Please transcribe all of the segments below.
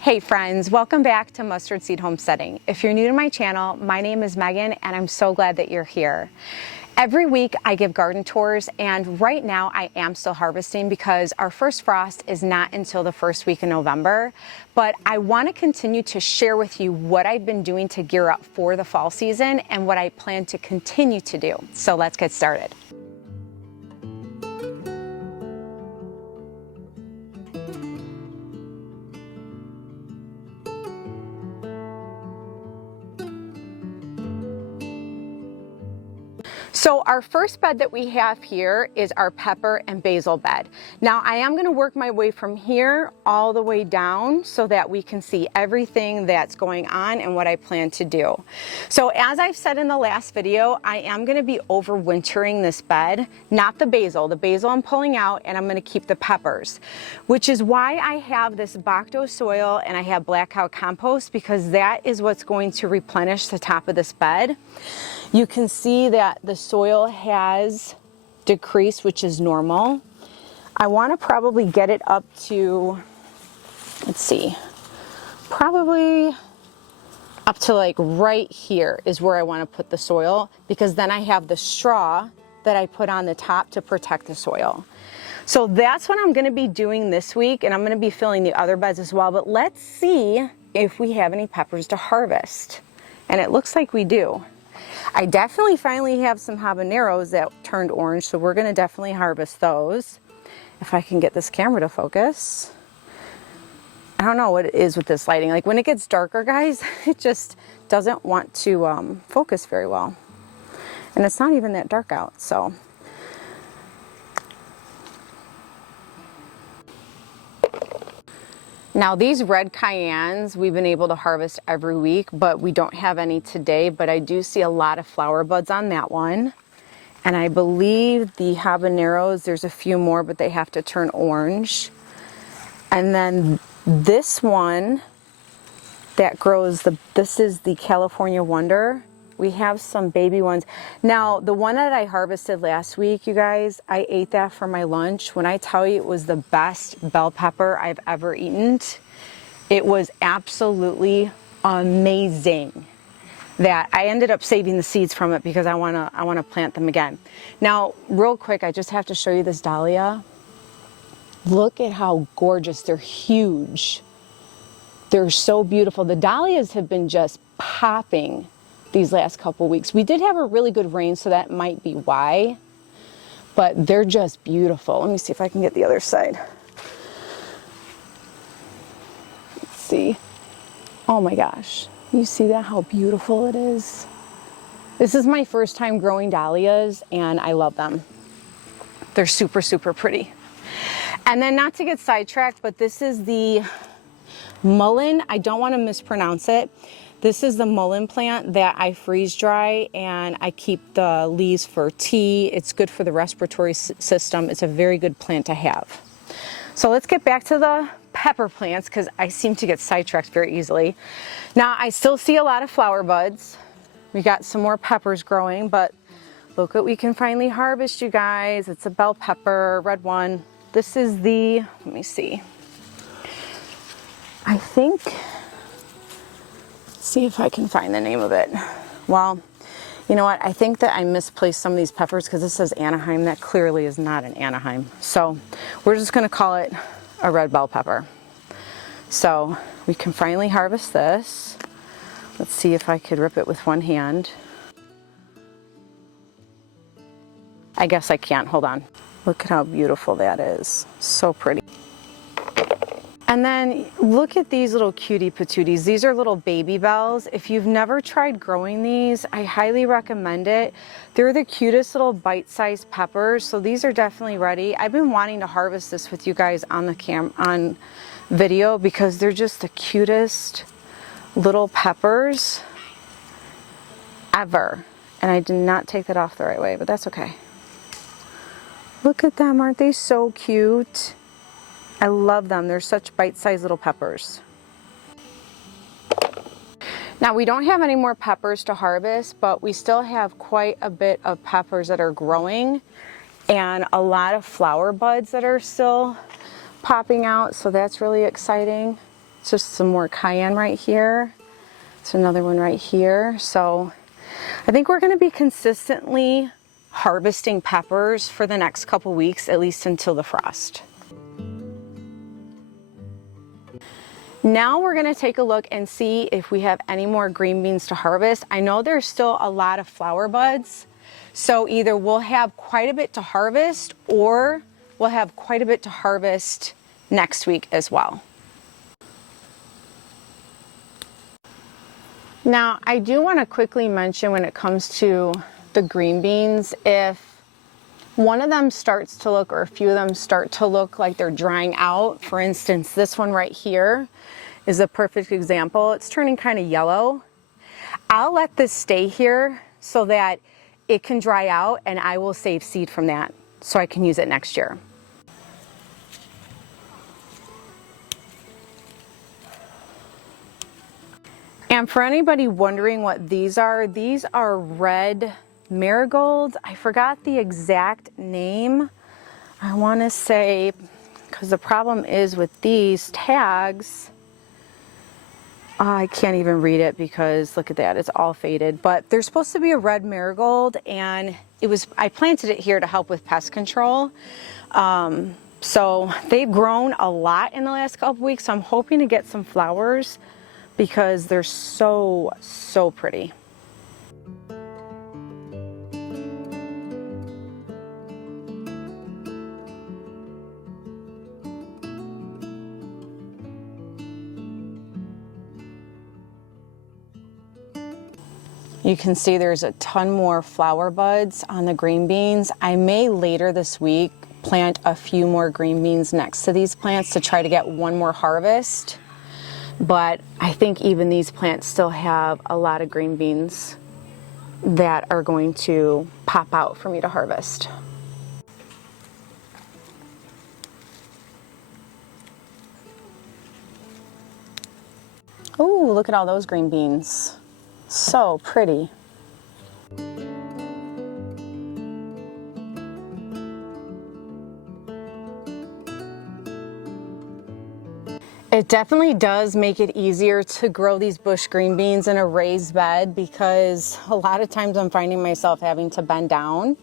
Hey friends, welcome back to Mustard Seed Homesteading. If you're new to my channel, my name is Megan and I'm so glad that you're here. Every week I give garden tours, and right now I am still harvesting because our first frost is not until the first week in November. But I want to continue to share with you what I've been doing to gear up for the fall season and what I plan to continue to do. So let's get started. So our first bed that we have here is our pepper and basil bed. Now I am going to work my way from here all the way down so that we can see everything that's going on and what I plan to do. So as I've said in the last video, I am going to be overwintering this bed, not the basil. The basil I'm pulling out, and I'm going to keep the peppers, which is why I have this Bacto soil and I have black cow compost, because that is what's going to replenish the top of this bed. You can see that the soil has decreased, which is normal. I want to probably get it up to, let's see, probably up to like right here is where I want to put the soil, because then I have the straw that I put on the top to protect the soil. So that's what I'm going to be doing this week, and I'm going to be filling the other beds as well. But let's see if we have any peppers to harvest. And it looks like we do. I definitely finally have some habaneros that turned orange, so we're going to definitely harvest those. If I can get this camera to focus. I don't know what it is with this lighting. Like when it gets darker, guys, it just doesn't want to focus very well. And it's not even that dark out, so. Now these red cayennes we've been able to harvest every week, but we don't have any today, but I do see a lot of flower buds on that one. And I believe the habaneros, there's a few more, but they have to turn orange. And then this one that grows, this is the California Wonder. We have some baby ones. Now, the one that I harvested last week, you guys, I ate that for my lunch. When I tell you it was the best bell pepper I've ever eaten, it was absolutely amazing. That I ended up saving the seeds from it because I wanna plant them again. Now, real quick, I just have to show you this dahlia. Look at how gorgeous. They're huge. They're so beautiful. The dahlias have been just popping these last couple weeks. We did have a really good rain, so that might be why, but they're just beautiful. Let me see if I can get the other side. Let's see. Oh my gosh. You see that, how beautiful it is? This is my first time growing dahlias and I love them. They're super, super pretty. And then, not to get sidetracked, but this is the mullein. I don't want to mispronounce it. This is the mullein plant that I freeze dry, and I keep the leaves for tea. It's good for the respiratory system. It's a very good plant to have. So let's get back to the pepper plants, because I seem to get sidetracked very easily. Now I still see a lot of flower buds. We got some more peppers growing, but look what we can finally harvest, you guys. It's a bell pepper, red one. This is the, let me see. I think, see if I can find the name of it. Well, you know what? I think that I misplaced some of these peppers because this says Anaheim. That clearly is not an Anaheim. So we're just going to call it a red bell pepper. So we can finally harvest this. Let's see if I could rip it with one hand. I guess I can't, hold on. Look at how beautiful that is. So pretty. And then look at these little cutie patooties. These are little baby bells. If you've never tried growing these, I highly recommend it. They're the cutest little bite-sized peppers, so these are definitely ready. I've been wanting to harvest this with you guys on the on video because they're just the cutest little peppers ever. And I did not take that off the right way, but that's okay. Look at them, aren't they so cute? I love them. They're such bite-sized little peppers. Now we don't have any more peppers to harvest, but we still have quite a bit of peppers that are growing and a lot of flower buds that are still popping out, so that's really exciting. It's just some more cayenne right here. It's another one right here. So I think we're going to be consistently harvesting peppers for the next couple weeks, at least until the frost. Now we're going to take a look and see if we have any more green beans to harvest. I know there's still a lot of flower buds, so either we'll have quite a bit to harvest or we'll have quite a bit to harvest next week as well. Now I do want to quickly mention when it comes to the green beans, if one of them starts to look, or a few of them start to look like they're drying out, for instance, this one right here is a perfect example. It's turning kind of yellow. I'll let this stay here so that it can dry out, and I will save seed from that so I can use it next year. And for anybody wondering what these are red marigolds. I forgot the exact name. I want to say, because the problem is with these tags, I can't even read it because look at that, it's all faded. But they're supposed to be a red marigold, and I planted it here to help with pest control. So they've grown a lot in the last couple weeks. So I'm hoping to get some flowers because they're so pretty. You can see there's a ton more flower buds on the green beans. I may later this week plant a few more green beans next to these plants to try to get one more harvest. But I think even these plants still have a lot of green beans that are going to pop out for me to harvest. Oh, look at all those green beans. So pretty. It definitely does make it easier to grow these bush green beans in a raised bed, because a lot of times I'm finding myself having to bend down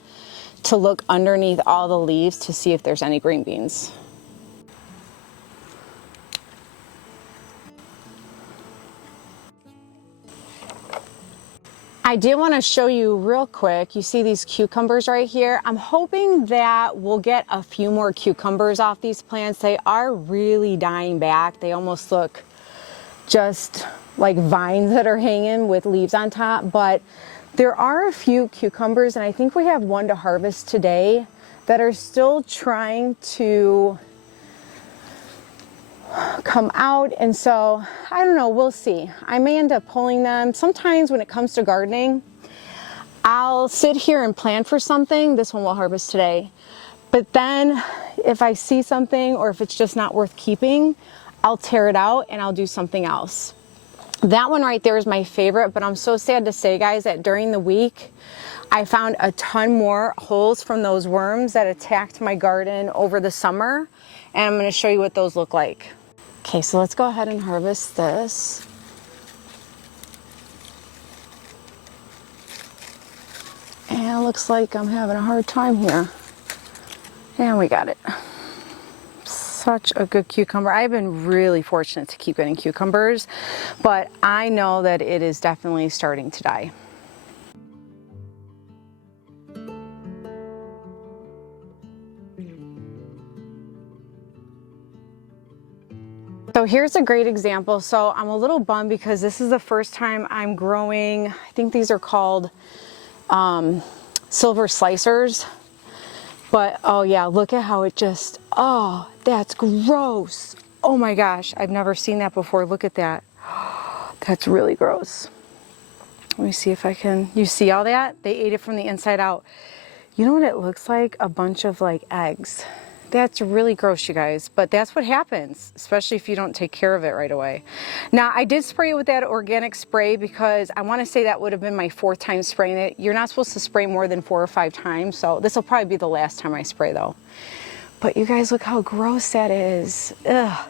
to look underneath all the leaves to see if there's any green beans. I did want to show you real quick, you see these cucumbers right here? I'm hoping that we'll get a few more cucumbers off these plants. They are really dying back. They almost look just like vines that are hanging with leaves on top, but there are a few cucumbers, and I think we have one to harvest today that are still trying to come out, and so I don't know, we'll see. I may end up pulling them. Sometimes when it comes to gardening, I'll sit here and plan for something. This one will harvest today, but then if I see something or if it's just not worth keeping, I'll tear it out and I'll do something else. That one right there is my favorite, but I'm so sad to say, guys, that during the week I found a ton more holes from those worms that attacked my garden over the summer, and I'm going to show you what those look like. Okay, so let's go ahead and harvest this. And it looks like I'm having a hard time here. And we got it. Such a good cucumber. I've been really fortunate to keep getting cucumbers, but I know that it is definitely starting to die. So here's a great example. So I'm a little bummed because this is the first time I'm growing, I think these are called silver slicers. But oh yeah, look at how it just, oh, that's gross. Oh my gosh, I've never seen that before. Look at that. That's really gross. Let me see if I can, you see all that? They ate it from the inside out. You know what it looks like? A bunch of like eggs. That's really gross, you guys, but that's what happens, especially if you don't take care of it right away. Now, I did spray it with that organic spray because I want to say that would have been my 4th time spraying it. You're not supposed to spray more than 4 or 5 times, so this will probably be the last time I spray though. But you guys, look how gross that is. Ugh.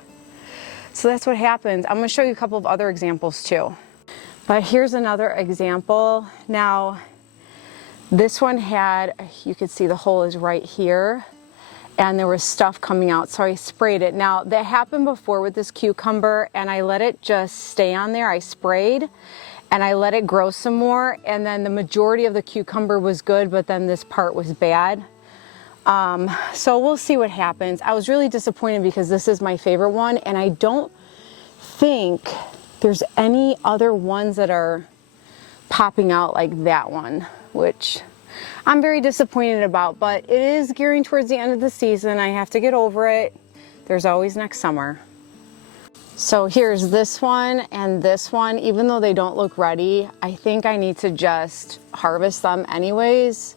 So that's what happens. I'm going to show you a couple of other examples too. But here's another example. Now, this one had, you can see the hole is right here, and there was stuff coming out, so I sprayed it. Now, that happened before with this cucumber, and I let it just stay on there. I sprayed, and I let it grow some more, and then the majority of the cucumber was good, but then this part was bad. So we'll see what happens. I was really disappointed because this is my favorite one, and I don't think there's any other ones that are popping out like that one, which I'm very disappointed about, but it is gearing towards the end of the season. I have to get over it. There's always next summer. So here's this one and this one. Even though they don't look ready, I think I need to just harvest them anyways,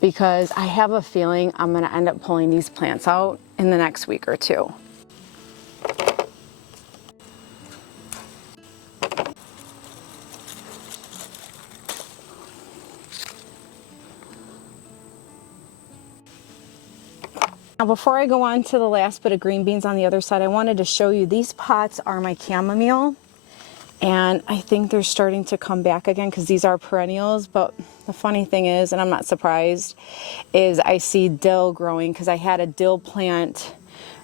because I have a feeling I'm gonna end up pulling these plants out in the next week or two. Now, before I go on to the last bit of green beans on the other side, I wanted to show you these pots are my chamomile, and I think they're starting to come back again because these are perennials. But the funny thing is, and I'm not surprised, is I see dill growing because I had a dill plant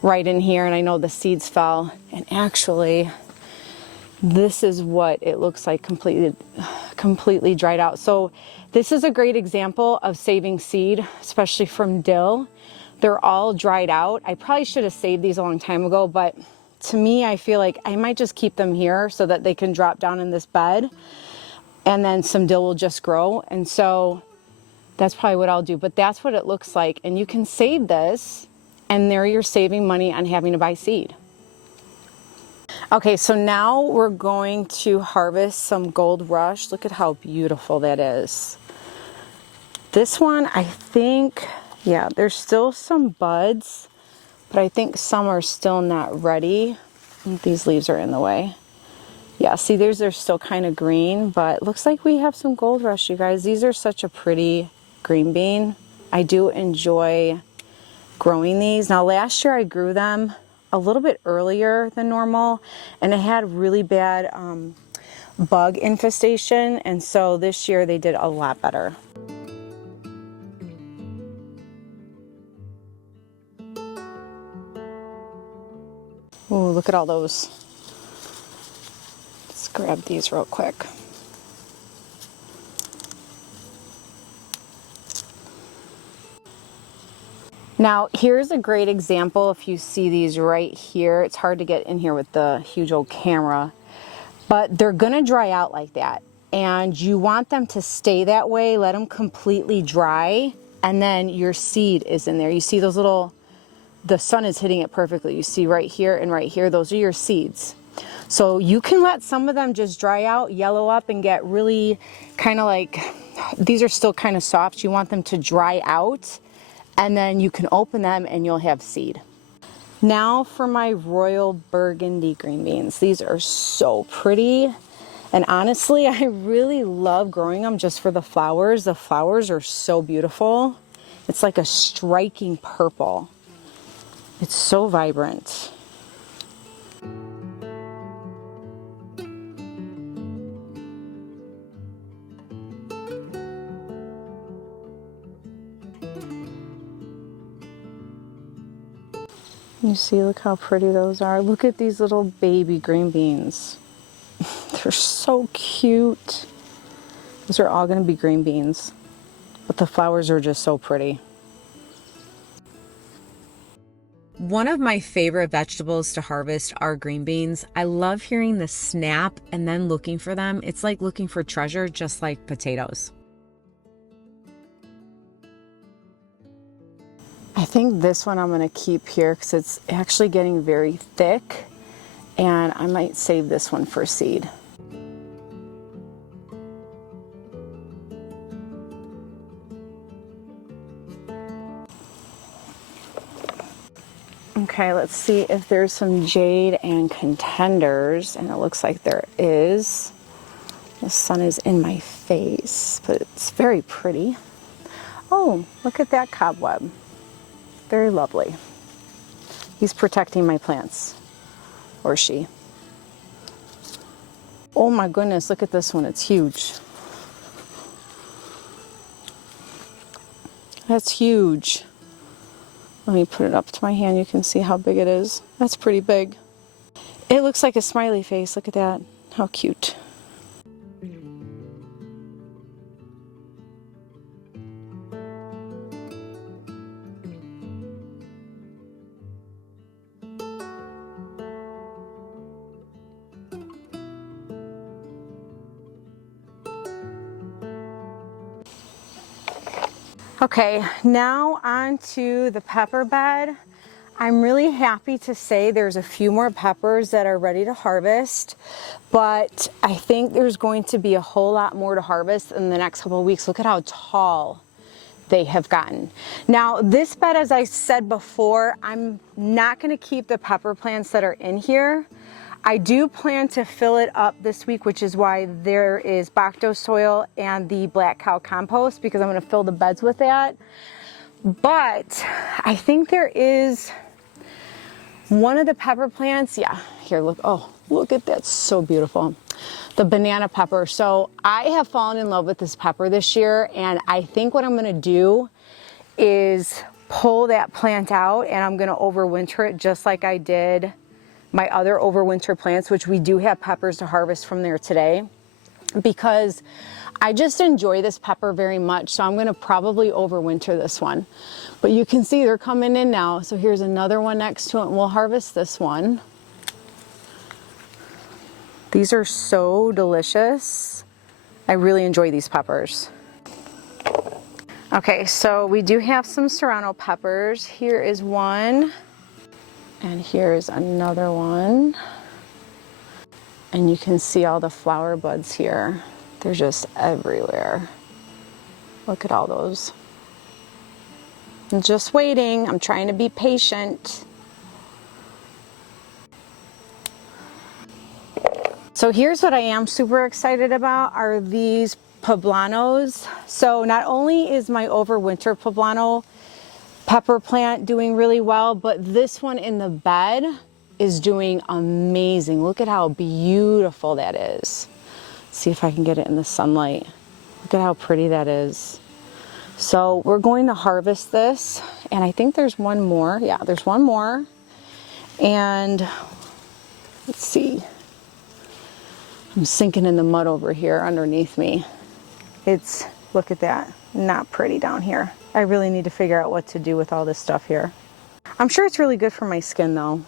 right in here, and I know the seeds fell, and actually this is what it looks like, completely dried out. So this is a great example of saving seed, especially from dill. They're all dried out. I probably should have saved these a long time ago, but to me, I feel like I might just keep them here so that they can drop down in this bed, and then some dill will just grow. And so that's probably what I'll do, but that's what it looks like. And you can save this, and there you're saving money on having to buy seed. Okay, so now we're going to harvest some Gold Rush. Look at how beautiful that is. This one, I think, yeah, there's still some buds, but I think some are still not ready. These leaves are in the way. Yeah, see, they're still kind of green, but it looks like we have some Gold Rush, you guys. These are such a pretty green bean. I do enjoy growing these. Now, last year I grew them a little bit earlier than normal, and it had really bad bug infestation, and so this year they did a lot better. Ooh, look at all those. Let's grab these real quick. Now, here's a great example. If you see these right here, it's hard to get in here with the huge old camera, but they're gonna dry out like that. And you want them to stay that way, let them completely dry, and then your seed is in there. You see those little, the sun is hitting it perfectly. You see right here and right here, those are your seeds. So you can let some of them just dry out, yellow up, and get really kind of like, these are still kind of soft. You want them to dry out, and then you can open them and you'll have seed. Now for my Royal Burgundy green beans. These are so pretty. And honestly, I really love growing them just for the flowers. The flowers are so beautiful. It's like a striking purple. It's so vibrant. You see, look how pretty those are. Look at these little baby green beans. They're so cute. Those are all going to be green beans, but the flowers are just so pretty. One of my favorite vegetables to harvest are green beans. I love hearing the snap and then looking for them. It's like looking for treasure, just like potatoes. I think this one I'm going to keep here because it's actually getting very thick, and I might save this one for seed. Okay, let's see if there's some jade and contenders, and it looks like there is. The sun is in my face, but it's very pretty. Oh, look at that cobweb. Very lovely. He's protecting my plants, or she. Oh my goodness, look at this one, it's huge. That's huge. Let me put it up to my hand, you can see how big it is. That's pretty big. It looks like a smiley face, look at that. How cute. Okay, now on to the pepper bed. I'm really happy to say there's a few more peppers that are ready to harvest, but I think there's going to be a whole lot more to harvest in the next couple of weeks. Look at how tall they have gotten. Now, this bed, as I said before, I'm not going to keep the pepper plants that are in here. I do plan to fill it up this week, which is why there is Bacto soil and the black cow compost, because I'm going to fill the beds with that. But I think there is one of the pepper plants. Yeah, here, look. Oh, look at that. So beautiful. The banana pepper. So I have fallen in love with this pepper this year, and I think what I'm going to do is pull that plant out, and I'm going to overwinter it just like I did my other overwinter plants, which we do have peppers to harvest from there today, because I just enjoy this pepper very much. So I'm going to probably overwinter this one, but you can see they're coming in now. So here's another one next to it, and we'll harvest this one. These are so delicious. I really enjoy these peppers. Okay, so we do have some serrano peppers. Here is one. And here's another one. And you can see all the flower buds here. They're just everywhere. Look at all those. I'm just waiting. I'm trying to be patient. So here's what I am super excited about are these poblanos. So not only is my overwinter poblano pepper plant doing really well, but this one in the bed is doing amazing. Look at how beautiful that is. Let's see if I can get it in the sunlight. Look at how pretty that is. So we're going to harvest this, and I think there's one more. Yeah, there's one more. And let's see. I'm sinking in the mud over here underneath me. Look at that, not pretty down here. I really need to figure out what to do with all this stuff here. I'm sure it's really good for my skin though.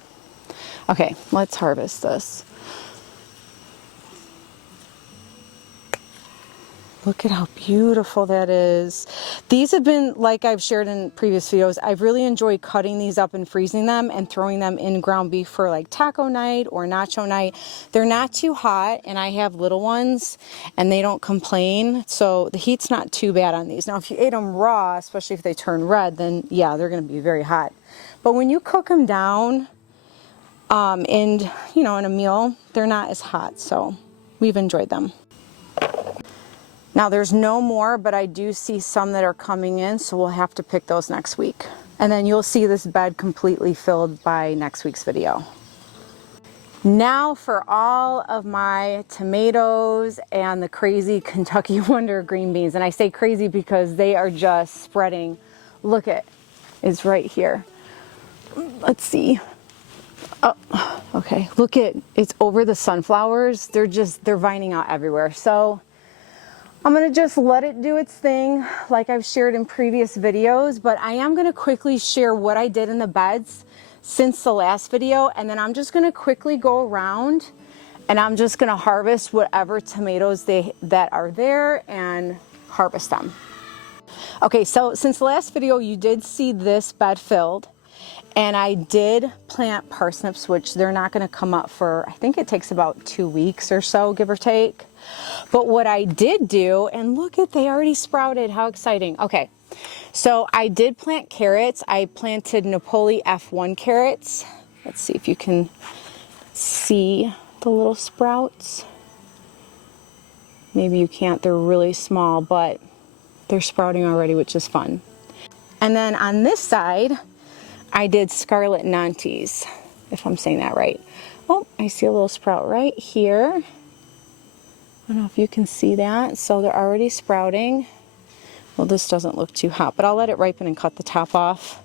Okay, let's harvest this. Look at how beautiful that is. These have been, like I've shared in previous videos, I've really enjoyed cutting these up and freezing them and throwing them in ground beef for like taco night or nacho night. They're not too hot, and I have little ones and they don't complain. So the heat's not too bad on these. Now, if you ate them raw, especially if they turn red, then yeah, they're gonna be very hot. But when you cook them down in a meal, they're not as hot. So we've enjoyed them. Now there's no more, but I do see some that are coming in, so we'll have to pick those next week. And then you'll see this bed completely filled by next week's video. Now for all of my tomatoes and the crazy Kentucky Wonder green beans. And I say crazy because they are just spreading. Look at, it's right here. Let's see. Oh, okay, look at, it's over the sunflowers. They're vining out everywhere. So I'm gonna just let it do its thing like I've shared in previous videos, but I am gonna quickly share what I did in the beds since the last video, and then I'm just gonna quickly go around and I'm just gonna harvest whatever tomatoes that are there and harvest them. Okay, so since the last video you did see this bed filled, and I did plant parsnips, which they're not gonna come up for, I think it takes about 2 weeks or so, give or take. But what I did do, and look at, they already sprouted, how exciting. Okay, so I did plant carrots. I planted Napoli F1 carrots. Let's see if you can see the little sprouts. Maybe you can't, they're really small, but they're sprouting already, which is fun. And then on this side, I did Scarlet Nantes, if I'm saying that right. Oh, I see a little sprout right here. I don't know if you can see that. So they're already sprouting. Well, this doesn't look too hot, but I'll let it ripen and cut the top off.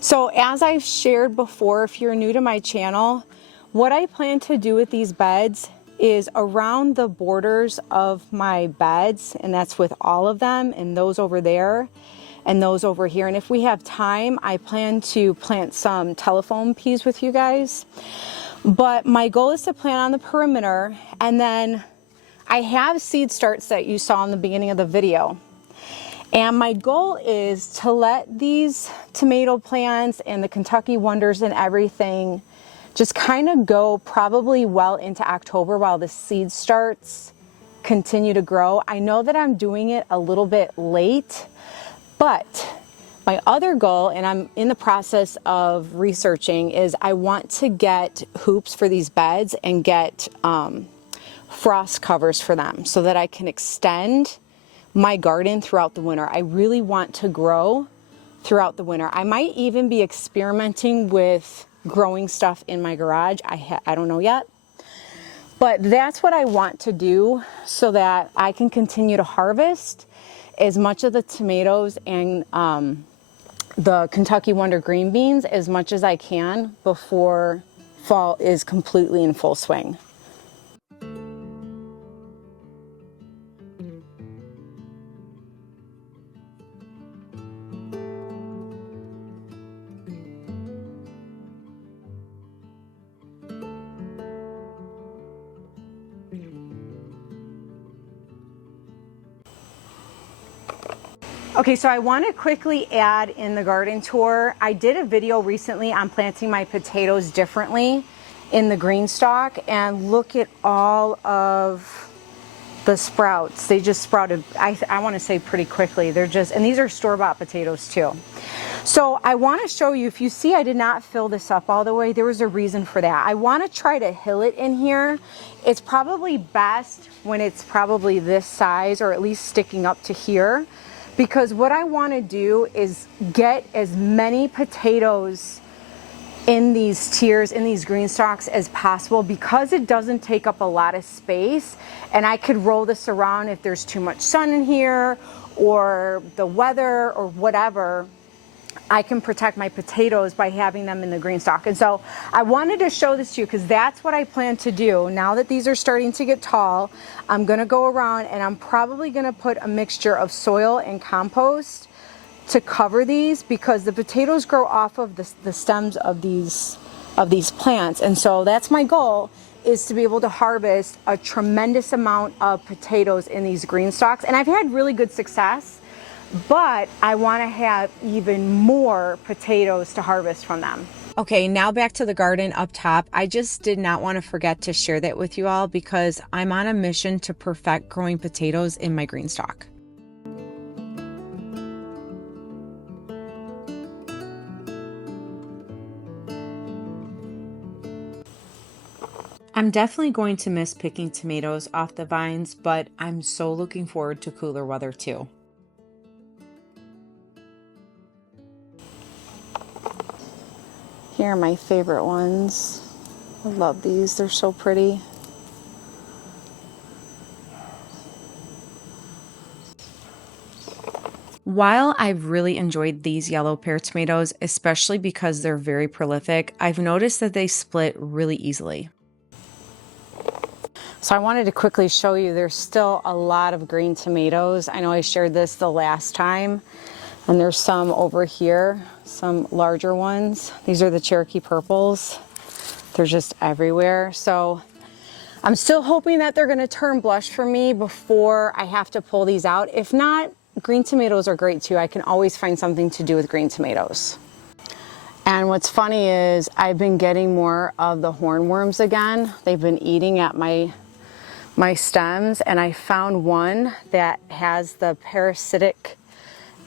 So as I've shared before, if you're new to my channel, what I plan to do with these beds is around the borders of my beds, and that's with all of them, and those over there, and those over here. And if we have time, I plan to plant some telephone peas with you guys. But my goal is to plant on the perimeter, and then I have seed starts that you saw in the beginning of the video. And my goal is to let these tomato plants and the Kentucky Wonders and everything just kind of go probably well into October while the seed starts continue to grow. I know that I'm doing it a little bit late, but my other goal, and I'm in the process of researching, is I want to get hoops for these beds and get frost covers for them so that I can extend my garden throughout the winter. I really want to grow throughout the winter. I might even be experimenting with growing stuff in my garage. I don't know yet. But that's what I want to do so that I can continue to harvest as much of the tomatoes and the Kentucky Wonder green beans as much as I can before fall is completely in full swing. Okay, so I want to quickly add in the garden tour. I did a video recently on planting my potatoes differently in the GREENSTALK, and look at all of the sprouts. They just sprouted, I want to say pretty quickly. They're just, and these are store-bought potatoes too. So I want to show you, if you see I did not fill this up all the way, there was a reason for that. I want to try to hill it in here. It's probably best when it's probably this size, or at least sticking up to here. Because what I want to do is get as many potatoes in these tiers, in these GREENSTALKs as possible, because it doesn't take up a lot of space, and I could roll this around if there's too much sun in here or the weather or whatever. I can protect my potatoes by having them in the GREENSTALK. And so I wanted to show this to you because that's what I plan to do. Now that these are starting to get tall, I'm gonna go around and I'm probably gonna put a mixture of soil and compost to cover these, because the potatoes grow off of the stems of these plants. And so that's my goal, is to be able to harvest a tremendous amount of potatoes in these GREENSTALKs. And I've had really good success, but I want to have even more potatoes to harvest from them. Okay, now back to the garden up top. I just did not want to forget to share that with you all, because I'm on a mission to perfect growing potatoes in my GREENSTALK. I'm definitely going to miss picking tomatoes off the vines, but I'm so looking forward to cooler weather too. Here are my favorite ones. I love these, they're so pretty. While I've really enjoyed these yellow pear tomatoes, especially because they're very prolific, I've noticed that they split really easily. So I wanted to quickly show you, there's still a lot of green tomatoes. I know I shared this the last time. And there's some over here, some larger ones. These are the Cherokee purples. They're just everywhere. So I'm still hoping that they're gonna turn blush for me before I have to pull these out. If not, green tomatoes are great too. I can always find something to do with green tomatoes. And what's funny is I've been getting more of the hornworms again. They've been eating at my stems, and I found one that has the parasitic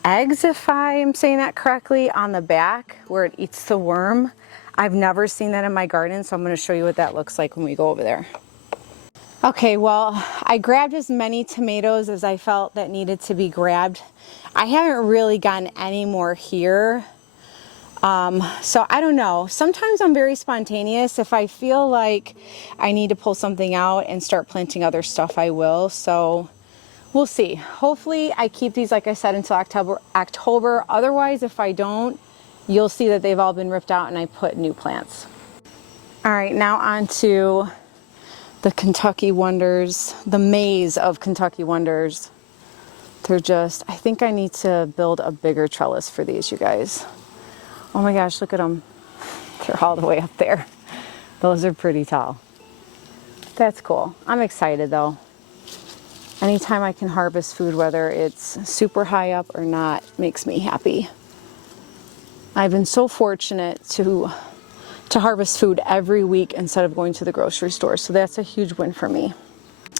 eggs, if I am saying that correctly, on the back where it eats the worm. I've never seen that in my garden, so I'm going to show you what that looks like when we go over there. Okay, well, I grabbed as many tomatoes as I felt that needed to be grabbed. I haven't really gotten any more here. So I don't know. Sometimes I'm very spontaneous. If I feel like I need to pull something out and start planting other stuff, I will. So we'll see. Hopefully I keep these, like I said, until October. Otherwise, if I don't, you'll see that they've all been ripped out and I put new plants. All right, now on to the Kentucky Wonders, the maze of Kentucky Wonders. They're just, I think I need to build a bigger trellis for these, you guys. Oh my gosh, look at them. They're all the way up there. Those are pretty tall. That's cool. I'm excited though. Anytime I can harvest food, whether it's super high up or not, makes me happy. I've been so fortunate to harvest food every week instead of going to the grocery store. So that's a huge win for me.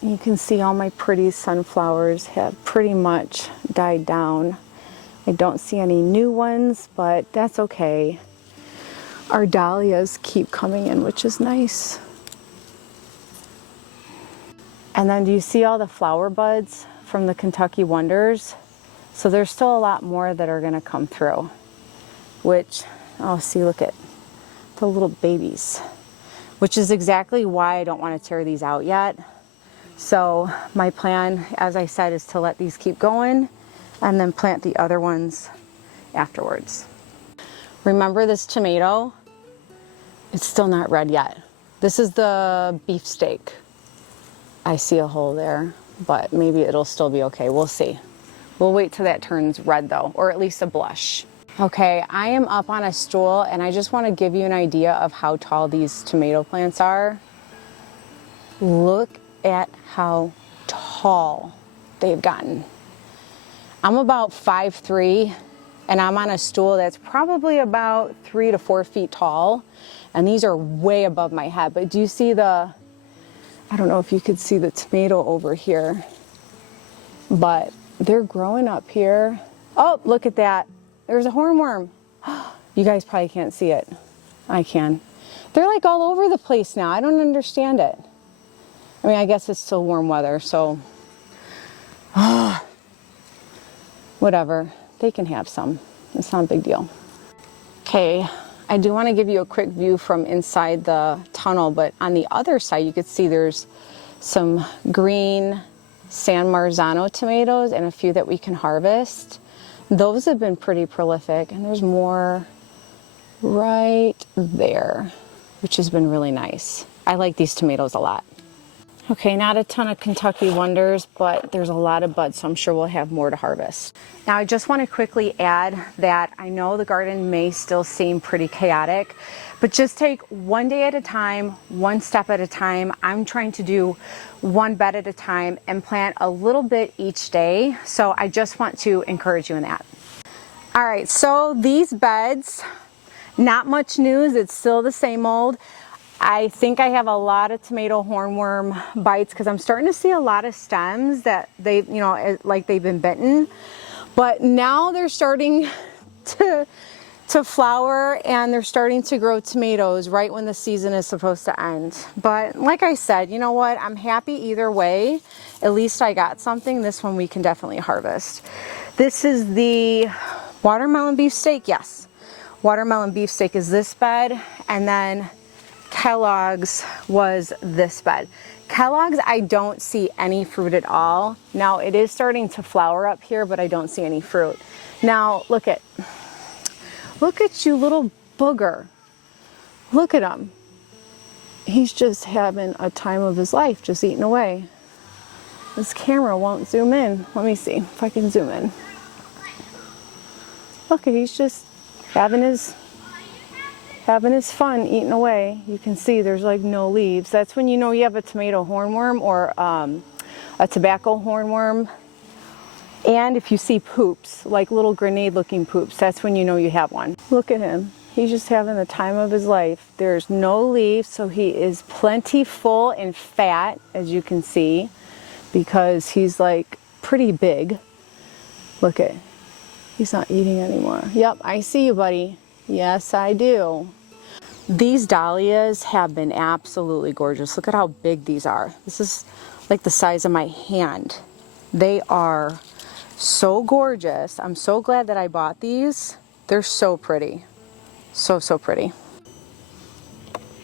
You can see all my pretty sunflowers have pretty much died down. I don't see any new ones, but that's okay. Our dahlias keep coming in, which is nice. And then do you see all the flower buds from the Kentucky Wonders? So there's still a lot more that are gonna come through, which, oh, see, look at the little babies, which is exactly why I don't wanna tear these out yet. So my plan, as I said, is to let these keep going and then plant the other ones afterwards. Remember this tomato? It's still not red yet. This is the beefsteak. I see a hole there, but maybe it'll still be okay. We'll see. We'll wait till that turns red though, or at least a blush. Okay, I am up on a stool and I just want to give you an idea of how tall these tomato plants are. Look at how tall they've gotten. I'm about 5'3", and I'm on a stool that's probably about 3 to 4 feet tall, and these are way above my head. But do you see I don't know if you could see the tomato over here, but they're growing up here. Oh, look at that. There's a hornworm. You guys probably can't see it. I can. They're like all over the place now. I don't understand it. I mean, I guess it's still warm weather, so whatever. They can have some. It's not a big deal. Okay, I do want to give you a quick view from inside the tunnel, but on the other side you could see there's some green San Marzano tomatoes and a few that we can harvest. Those have been pretty prolific, and there's more right there, which has been really nice. I like these tomatoes a lot. Okay, not a ton of Kentucky Wonders, but there's a lot of buds, so I'm sure we'll have more to harvest. Now, I just want to quickly add that I know the garden may still seem pretty chaotic, but just take one day at a time, one step at a time. I'm trying to do one bed at a time and plant a little bit each day, so I just want to encourage you in that. All right, so these beds, not much news. It's still the same old. I think I have a lot of tomato hornworm bites because I'm starting to see a lot of stems that they, you know, like they've been bitten. But now they're starting to flower and they're starting to grow tomatoes right when the season is supposed to end. But like I said, you know what? I'm happy either way. At least I got something. This one we can definitely harvest. This is the watermelon beefsteak. Yes, watermelon beefsteak is this bed, and then Kellogg's was this bed. Kellogg's, I don't see any fruit at all. Now it is starting to flower up here, but I don't see any fruit. Now look at you, little booger. Look at him. He's just having a time of his life, just eating away. This camera won't zoom in. Let me see if I can zoom in. Look, he's just having his fun eating away. You can see there's like no leaves. That's when you know you have a tomato hornworm or a tobacco hornworm. And if you see poops, like little grenade looking poops, that's when you know you have one. Look at him. He's just having the time of his life. There's no leaves, so he is plentiful and fat, as you can see, because he's like pretty big. Look at, he's not eating anymore. Yep, I see you, buddy. Yes, I do. These dahlias have been absolutely gorgeous. Look at how big these are. This is like the size of my hand. They are so gorgeous. I'm so glad that I bought these. They're so pretty. So pretty.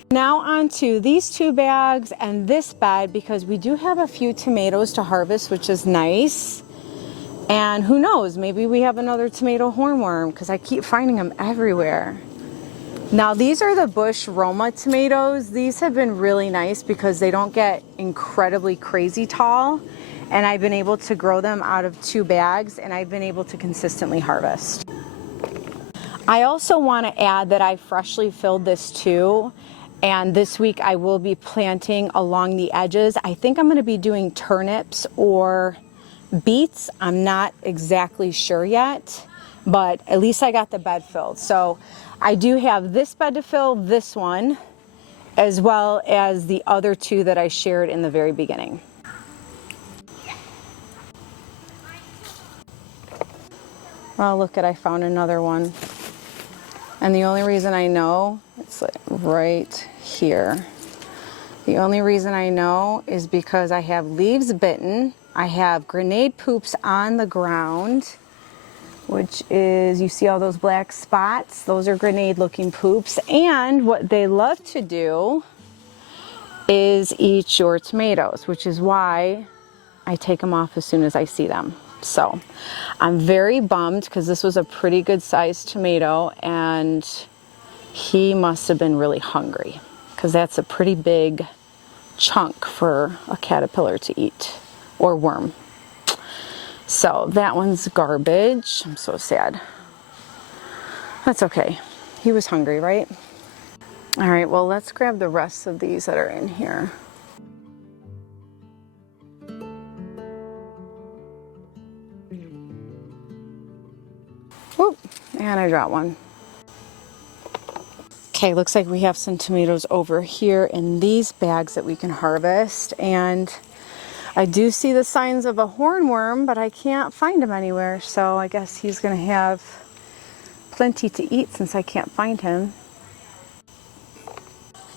Now on to these 2 bags and this bed, because we do have a few tomatoes to harvest, which is nice. And who knows, maybe we have another tomato hornworm, because I keep finding them everywhere. Now these are the Bush Roma tomatoes. These have been really nice because they don't get incredibly crazy tall. And I've been able to grow them out of 2 bags, and I've been able to consistently harvest. I also want to add that I freshly filled this too, and this week I will be planting along the edges. I think I'm going to be doing turnips or beets. I'm not exactly sure yet, but at least I got the bed filled. So I do have this bed to fill, this one, as well as the other 2 that I shared in the very beginning. Oh, look at, I found another one. And the only reason I know, it's like right here. The only reason I know is because I have leaves bitten. I have grenade poops on the ground, which is, you see all those black spots? Those are grenade looking poops. And what they love to do is eat your tomatoes, which is why I take them off as soon as I see them. So I'm very bummed because this was a pretty good sized tomato, and he must have been really hungry, because that's a pretty big chunk for a caterpillar to eat, or worm. So that one's garbage. I'm so sad. That's okay. He was hungry, right? All right, well, let's grab the rest of these that are in here. Whoop, and I dropped one. Okay, looks like we have some tomatoes over here in these bags that we can harvest, and I do see the signs of a hornworm, but I can't find him anywhere, so I guess he's gonna have plenty to eat since I can't find him.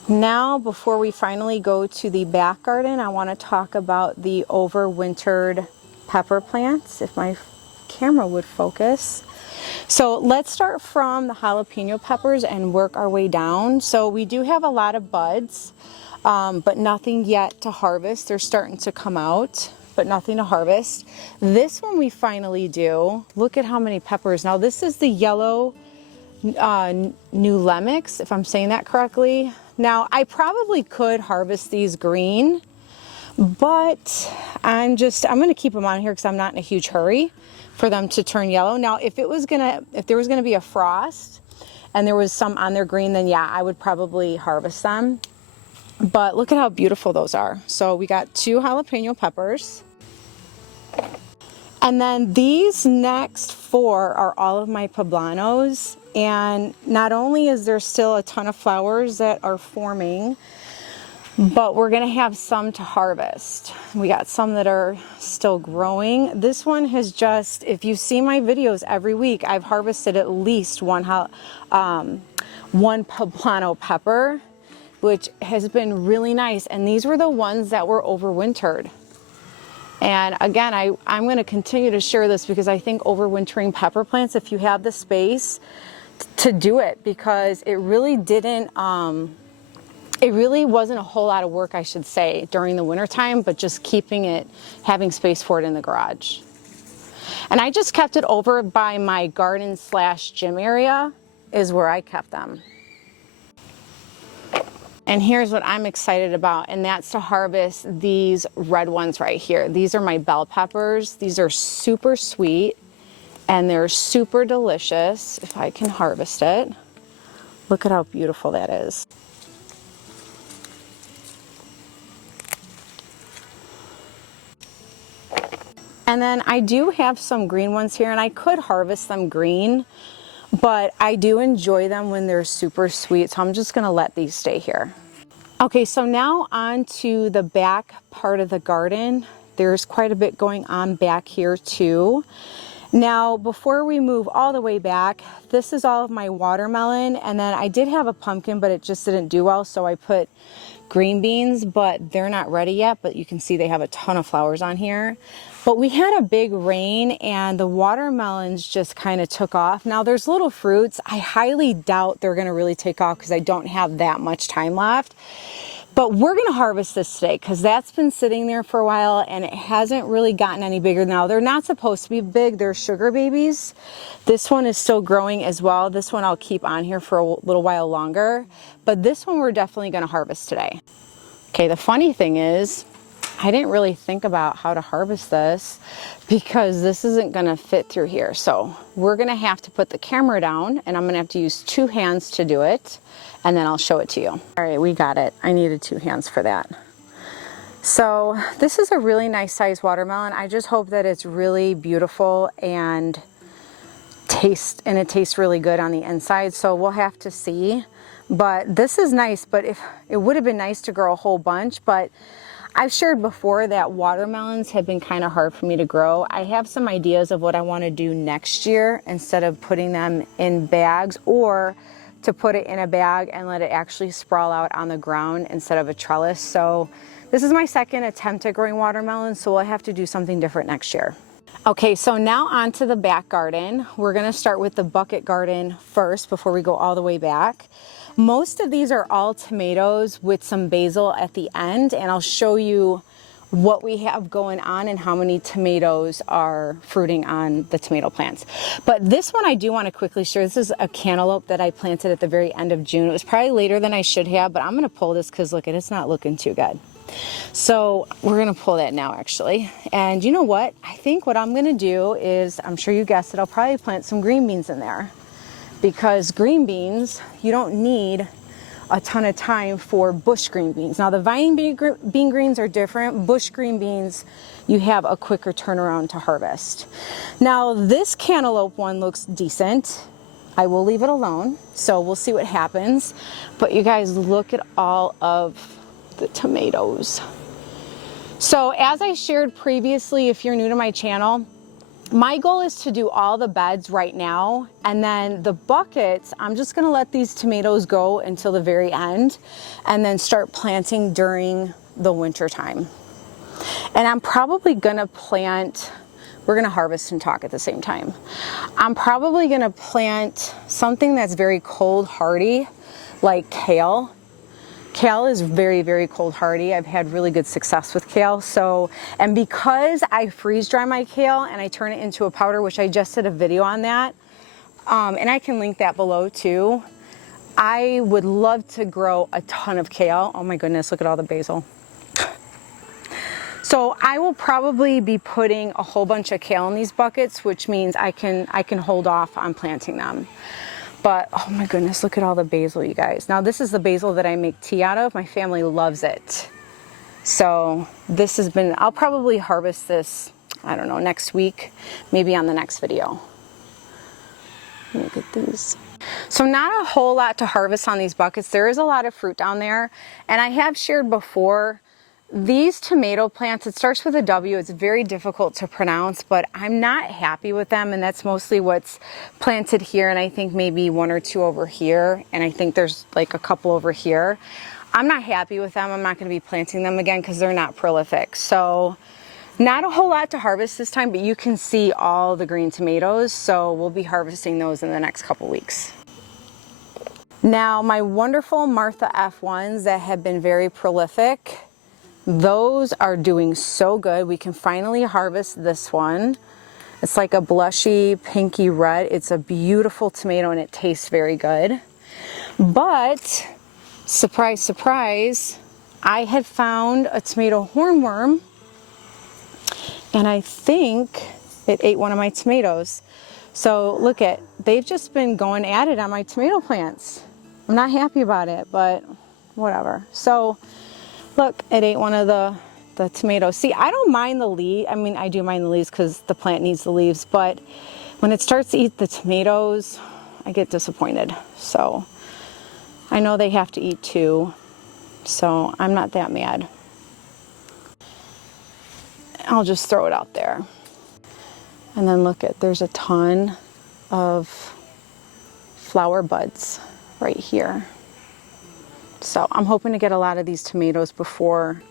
Now, before we finally go to the back garden, I want to talk about the overwintered pepper plants, if my camera would focus. So let's start from the jalapeno peppers and work our way down. So we do have a lot of buds, but nothing yet to harvest. They're starting to come out, but nothing to harvest. This one we finally do. Look at how many peppers. Now this is the yellow New Lemix, if I'm saying that correctly. Now I probably could harvest these green, but I'm going to keep them on here because I'm not in a huge hurry for them to turn yellow. Now if there was gonna be a frost and there was some on their green, then yeah, I would probably harvest them. But look at how beautiful those are. So we got 2 jalapeno peppers. And then these next 4 are all of my poblanos. And not only is there still a ton of flowers that are forming, but we're gonna have some to harvest. We got some that are still growing. This one has just, if you see my videos every week, I've harvested at least one poblano pepper, which has been really nice. And these were the ones that were overwintered. And again, I'm gonna continue to share this because I think overwintering pepper plants, if you have the space to do it, because it really didn't, it really wasn't a whole lot of work, I should say, during the winter time, but just having space for it in the garage. And I just kept it over by my garden/gym area is where I kept them. And here's what I'm excited about, and that's to harvest these red ones right here. These are my bell peppers. These are super sweet, And they're super delicious if I can harvest it. Look at how beautiful that is. And then I do have some green ones here, and I could harvest them green, but I do enjoy them when they're super sweet, so I'm just gonna let these stay here. Okay, so now on to the back part of the garden. There's quite a bit going on back here too. Now, before we move all the way back, this is all of my watermelon, and then I did have a pumpkin, but it just didn't do well, so I put green beans, but they're not ready yet, but you can see they have a ton of flowers on here. But we had a big rain and the watermelons just kind of took off. Now there's little fruits. I highly doubt they're gonna really take off because I don't have that much time left. But we're gonna harvest this today because that's been sitting there for a while and it hasn't really gotten any bigger. Now they're not supposed to be big, they're sugar babies. This one is still growing as well. This one I'll keep on here for a little while longer, but this one we're definitely gonna harvest today. Okay, the funny thing is, I didn't really think about how to harvest this because this isn't gonna fit through here. So we're gonna have to put the camera down and I'm gonna have to use 2 hands to do it and then I'll show it to you. All right, we got it. I needed 2 hands for that. So this is a really nice sized watermelon. I just hope that it's really beautiful and it tastes really good on the inside. So we'll have to see, but this is nice. But if it would have been nice to grow a whole bunch, but I've shared before that watermelons have been kind of hard for me to grow. I have some ideas of what I want to do next year instead of putting them in bags, or to put it in a bag and let it actually sprawl out on the ground instead of a trellis. So this is my second attempt at growing watermelons, so we'll have to do something different next year. Okay, so now on to the back garden. We're gonna start with the bucket garden first before we go all the way back. Most of these are all tomatoes with some basil at the end, and I'll show you what we have going on and how many tomatoes are fruiting on the tomato plants. But this one I do want to quickly share. This is a cantaloupe that I planted at the very end of June. It was probably later than I should have, but I'm gonna pull this because look, it's not looking too good. So we're gonna pull that now actually. And you know what? I think what I'm gonna do is, I'm sure you guessed it, I'll probably plant some green beans in there. Because green beans, you don't need a ton of time for bush green beans. Now the vine bean greens are different. Bush green beans, you have a quicker turnaround to harvest. Now this cantaloupe one looks decent. I will leave it alone, so we'll see what happens. But you guys, look at all of the tomatoes. So as I shared previously, if you're new to my channel, my goal is to do all the beds right now, and then the buckets, I'm just gonna let these tomatoes go until the very end and then start planting during the winter time. And I'm probably gonna plant, we're gonna harvest and talk at the same time. I'm probably gonna plant something that's very cold hardy, like kale. Kale is very, very cold hardy. I've had really good success with kale. So, and because I freeze dry my kale and I turn it into a powder, which I just did a video on that, and I can link that below too. I would love to grow a ton of kale. Oh my goodness, look at all the basil. So I will probably be putting a whole bunch of kale in these buckets, which means I can hold off on planting them. But oh my goodness, look at all the basil, you guys. Now this is the basil that I make tea out of. My family loves it. So this has been, I'll probably harvest this, I don't know, next week, maybe on the next video. Look at these. So not a whole lot to harvest on these buckets. There is a lot of fruit down there. And I have shared before, these tomato plants, it starts with a W, it's very difficult to pronounce, but I'm not happy with them, and that's mostly what's planted here, and I think maybe 1 or 2 over here, and I think there's like a couple over here. I'm not happy with them. I'm not going to be planting them again because they're not prolific. So not a whole lot to harvest this time, but you can see all the green tomatoes, so we'll be harvesting those in the next couple weeks. Now my wonderful Martha F1s that have been very prolific, those are doing so good. We can finally harvest this one. It's like a blushy pinky red. It's a beautiful tomato and it tastes very good. But surprise, surprise, I had found a tomato hornworm and I think it ate one of my tomatoes. So look at, they've just been going at it on my tomato plants. I'm not happy about it, but whatever. So look, it ate one of the tomatoes. See, I don't mind the leaf. I mean, I do mind the leaves because the plant needs the leaves, but when it starts to eat the tomatoes, I get disappointed. So I know they have to eat too, so I'm not that mad. I'll just throw it out there. And then look at, there's a ton of flower buds right here. So I'm hoping to get a lot of these tomatoes before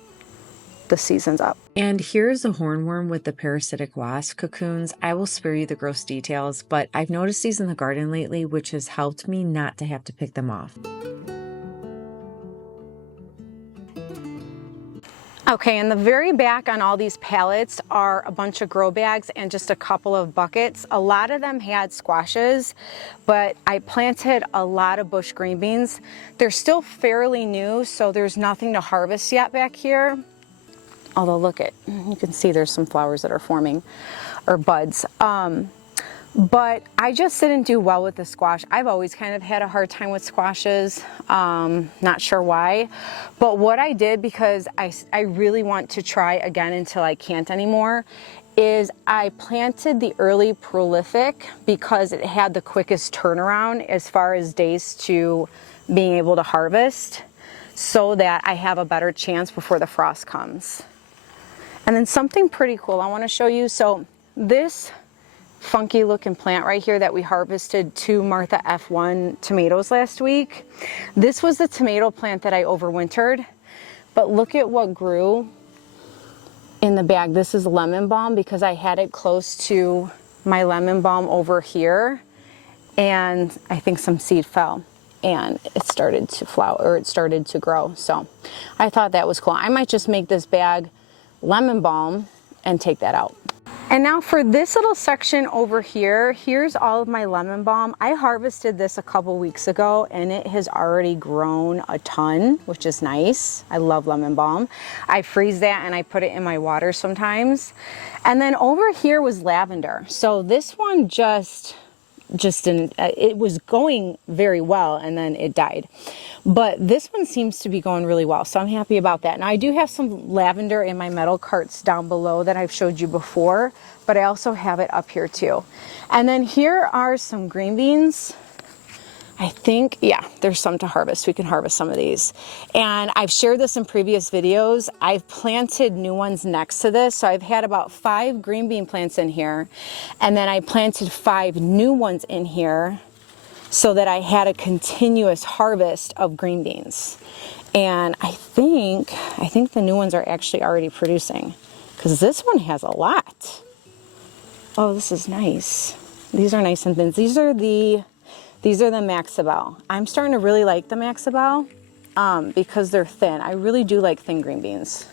the season's up. And here's a hornworm with the parasitic wasp cocoons. I will spare you the gross details, but I've noticed these in the garden lately, which has helped me not to have to pick them off. Okay, in the very back on all these pallets are a bunch of grow bags and just a couple of buckets. A lot of them had squashes, but I planted a lot of bush green beans. They're still fairly new, so there's nothing to harvest yet back here. Although look at, you can see there's some flowers that are forming, or buds. But I just didn't do well with the squash. I've always kind of had a hard time with squashes, not sure why. But what I did, because I really want to try again until I can't anymore, is I planted the early prolific because it had the quickest turnaround as far as days to being able to harvest, so that I have a better chance before the frost comes. And then something pretty cool I want to show you. So this funky looking plant right here that we harvested 2 Martha F1 tomatoes last week. This was the tomato plant that I overwintered, but look at what grew in the bag. This is lemon balm because I had it close to my lemon balm over here, and I think some seed fell and it started to flower, or it started to grow. So I thought that was cool. I might just make this bag lemon balm and take that out. And now for this little section over here, here's all of my lemon balm. I harvested this a couple weeks ago and it has already grown a ton, which is nice. I love lemon balm. I freeze that and I put it in my water sometimes. And then over here was lavender. So this one just didn't, it was going very well and then it died. But this one seems to be going really well, so I'm happy about that. Now I do have some lavender in my metal carts down below that I've showed you before, but I also have it up here too. And then here are some green beans. I think, yeah, there's some to harvest. We can harvest some of these. And I've shared this in previous videos. I've planted new ones next to this. So I've had about 5 green bean plants in here. And then I planted 5 new ones in here so that I had a continuous harvest of green beans. And I think the new ones are actually already producing, because this one has a lot. Oh, this is nice. These are nice and thin. These are the Maxabel. I'm starting to really like the Maxabel because they're thin. I really do like thin green beans.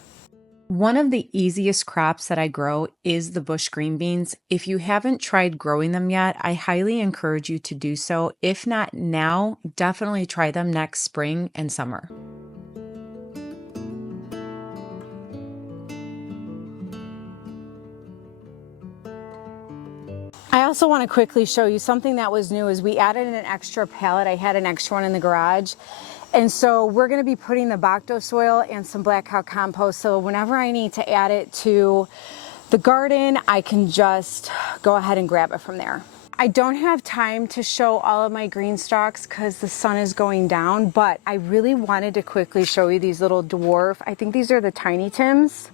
One of the easiest crops that I grow is the bush green beans. If you haven't tried growing them yet, I highly encourage you to do so. If not now, definitely try them next spring and summer. I also want to quickly show you something that was new. Is we added an extra pallet. I had an extra one in the garage. And so we're going to be putting the Bacto soil and some black cow compost. So whenever I need to add it to the garden, I can just go ahead and grab it from there. I don't have time to show all of my green stalks because the sun is going down, but I really wanted to quickly show you these little dwarf. I think these are the Tiny Tims.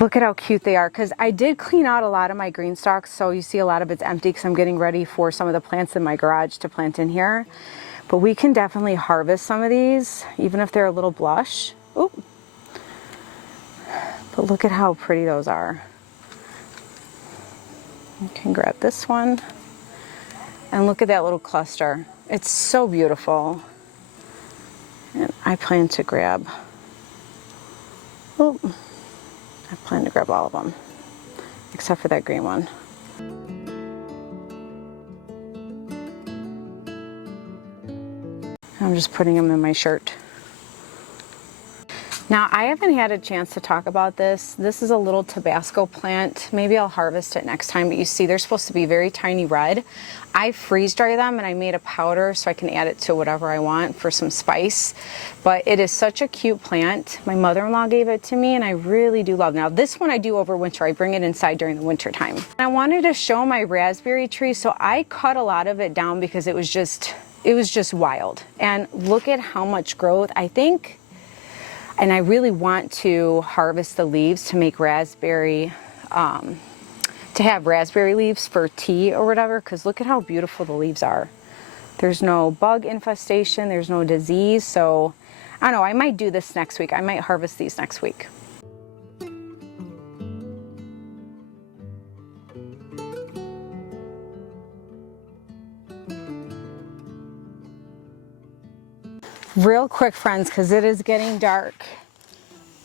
Look at how cute they are, because I did clean out a lot of my green stalks. So you see a lot of it's empty because I'm getting ready for some of the plants in my garage to plant in here. But we can definitely harvest some of these, even if they're a little blush. Ooh. But look at how pretty those are. You can grab this one. And look at that little cluster. It's so beautiful. And I plan to grab, oh, I plan to grab all of them, except for that green one. I'm just putting them in my shirt. Now, I haven't had a chance to talk about this. This is a little Tabasco plant. Maybe I'll harvest it next time, but you see they're supposed to be very tiny red. I freeze dry them and I made a powder so I can add it to whatever I want for some spice. But it is such a cute plant. My mother-in-law gave it to me and I really do love it. Now, this one I do over winter. I bring it inside during the winter time. I wanted to show my raspberry tree, so I cut a lot of it down because it was just wild. And look at how much growth. And I really want to harvest the leaves to make raspberry, to have raspberry leaves for tea or whatever, because look at how beautiful the leaves are. There's no bug infestation, there's no disease, so I don't know, I might do this next week. I might harvest these next week. Real quick, friends, because it is getting dark.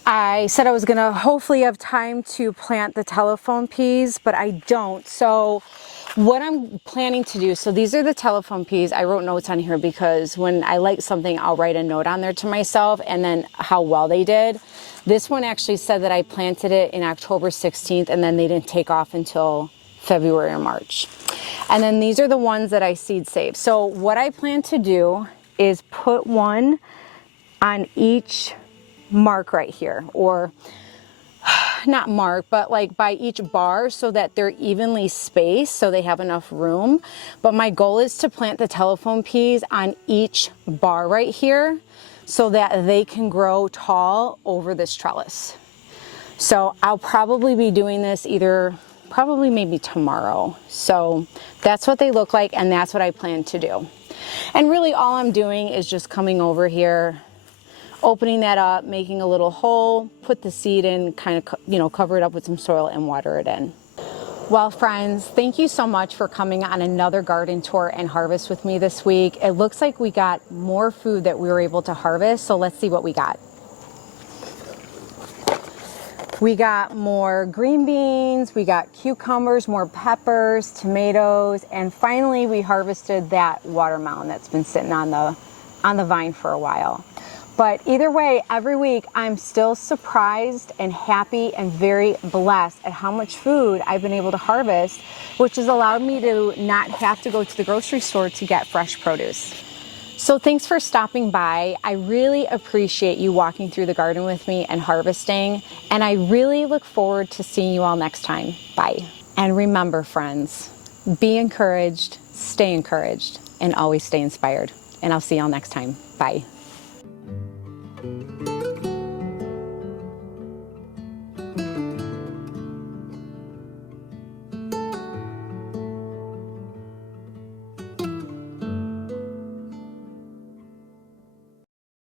I said I was gonna hopefully have time to plant the telephone peas, but I don't. So what I'm planning to do, so these are the telephone peas. I wrote notes on here because when I like something, I'll write a note on there to myself and then how well they did. This one actually said that I planted it in October 16th and then they didn't take off until February or March. And then these are the ones that I seed saved. So what I plan to do is put one on each mark right here, or not mark, but like by each bar so that they're evenly spaced so they have enough room. But my goal is to plant the telephone peas on each bar right here so that they can grow tall over this trellis. So I'll probably be doing this probably maybe tomorrow. So that's what they look like and that's what I plan to do. And really all I'm doing is just coming over here, opening that up, making a little hole, put the seed in, kind of, cover it up with some soil and water it in. Well, friends, thank you so much for coming on another garden tour and harvest with me this week. It looks like we got more food that we were able to harvest, so let's see what we got. We got more green beans, we got cucumbers, more peppers, tomatoes, and finally we harvested that watermelon that's been sitting on the vine for a while. But either way, every week I'm still surprised and happy and very blessed at how much food I've been able to harvest, which has allowed me to not have to go to the grocery store to get fresh produce. So thanks for stopping by. I really appreciate you walking through the garden with me and harvesting, and I really look forward to seeing you all next time. Bye. And remember, friends, be encouraged, and always stay inspired. And I'll see y'all next time. Bye.